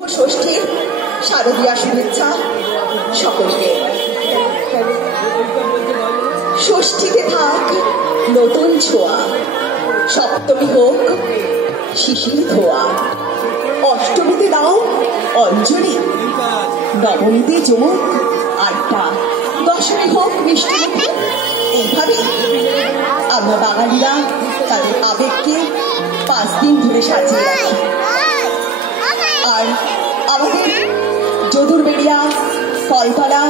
ষষ্ঠীর শারদীয়া শুভেচ্ছা সকলকে। ষষ্ঠীতে থাক নতুন ছোঁয়া, সপ্তমী হোক শিশির ধোয়া, অষ্টমীতে দাও অঞ্জলি, নবমীতে জমুক আড্ডা, দশমী হোক মিষ্টি মুখে। এইভাবে আমরা বাঙালিরা তাদের আবেগকে 5 দিন ধরে সাজিয়ে রাখি। আর আমাদের যদুরবেড়িয়া ফলতলা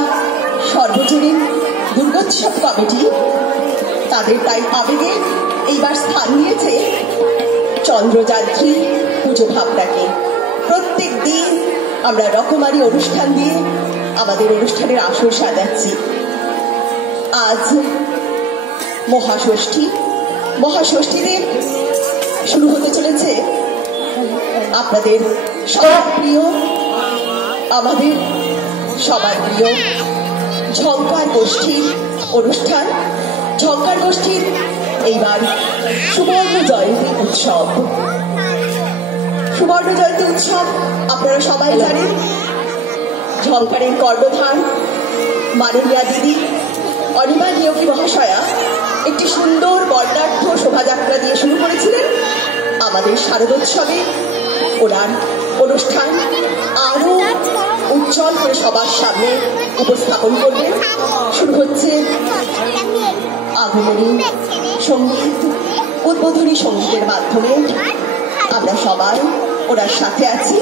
সর্বজনীন দুর্গোৎসব কমিটি তাদের তাই আবেগে এইবার স্থান নিয়েছে চন্দ্রযাত্রী পুজো ভাবনাকে। প্রত্যেক দিন আমরা রকমারি অনুষ্ঠান দিয়ে আমাদের অনুষ্ঠানের আসর সাজাচ্ছি। আজ মহাষষ্ঠী, মহাষষ্ঠীতে শুরু হতে চলেছে আপনাদের সবার প্রিয়, আমাদের সবার প্রিয় ঝঙ্কার গোষ্ঠীর অনুষ্ঠান। ঝঙ্কার গোষ্ঠীর এইবার সুবর্ণ জয়ন্তী উৎসব। সুবর্ণ জয়ন্তী উৎসব আপনারা সবাই জানেন। ঝঙ্কারের কর্ণধার মাননীয়া দিদি অনিমা নিয়োগী মহাশয়া একটি সুন্দর বর্ণাঢ্য শোভাযাত্রা দিয়ে শুরু করেছিলেন। আমাদের শারদোৎসবে ওনার অনুষ্ঠান আরো উজ্জ্বল করে সবার সামনে উপস্থাপন করবেন। শুরু হচ্ছে আগমনী সঙ্গীত, উদ্বোধনী সঙ্গীতের মাধ্যমে। আমরা সবাই ওনার সাথে আছি,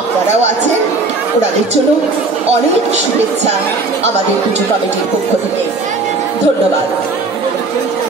আপনারাও আছেন। ওনাদের জন্য অনেক শুভেচ্ছা আমাদের পুজো কমিটির পক্ষ থেকে। ধন্যবাদ।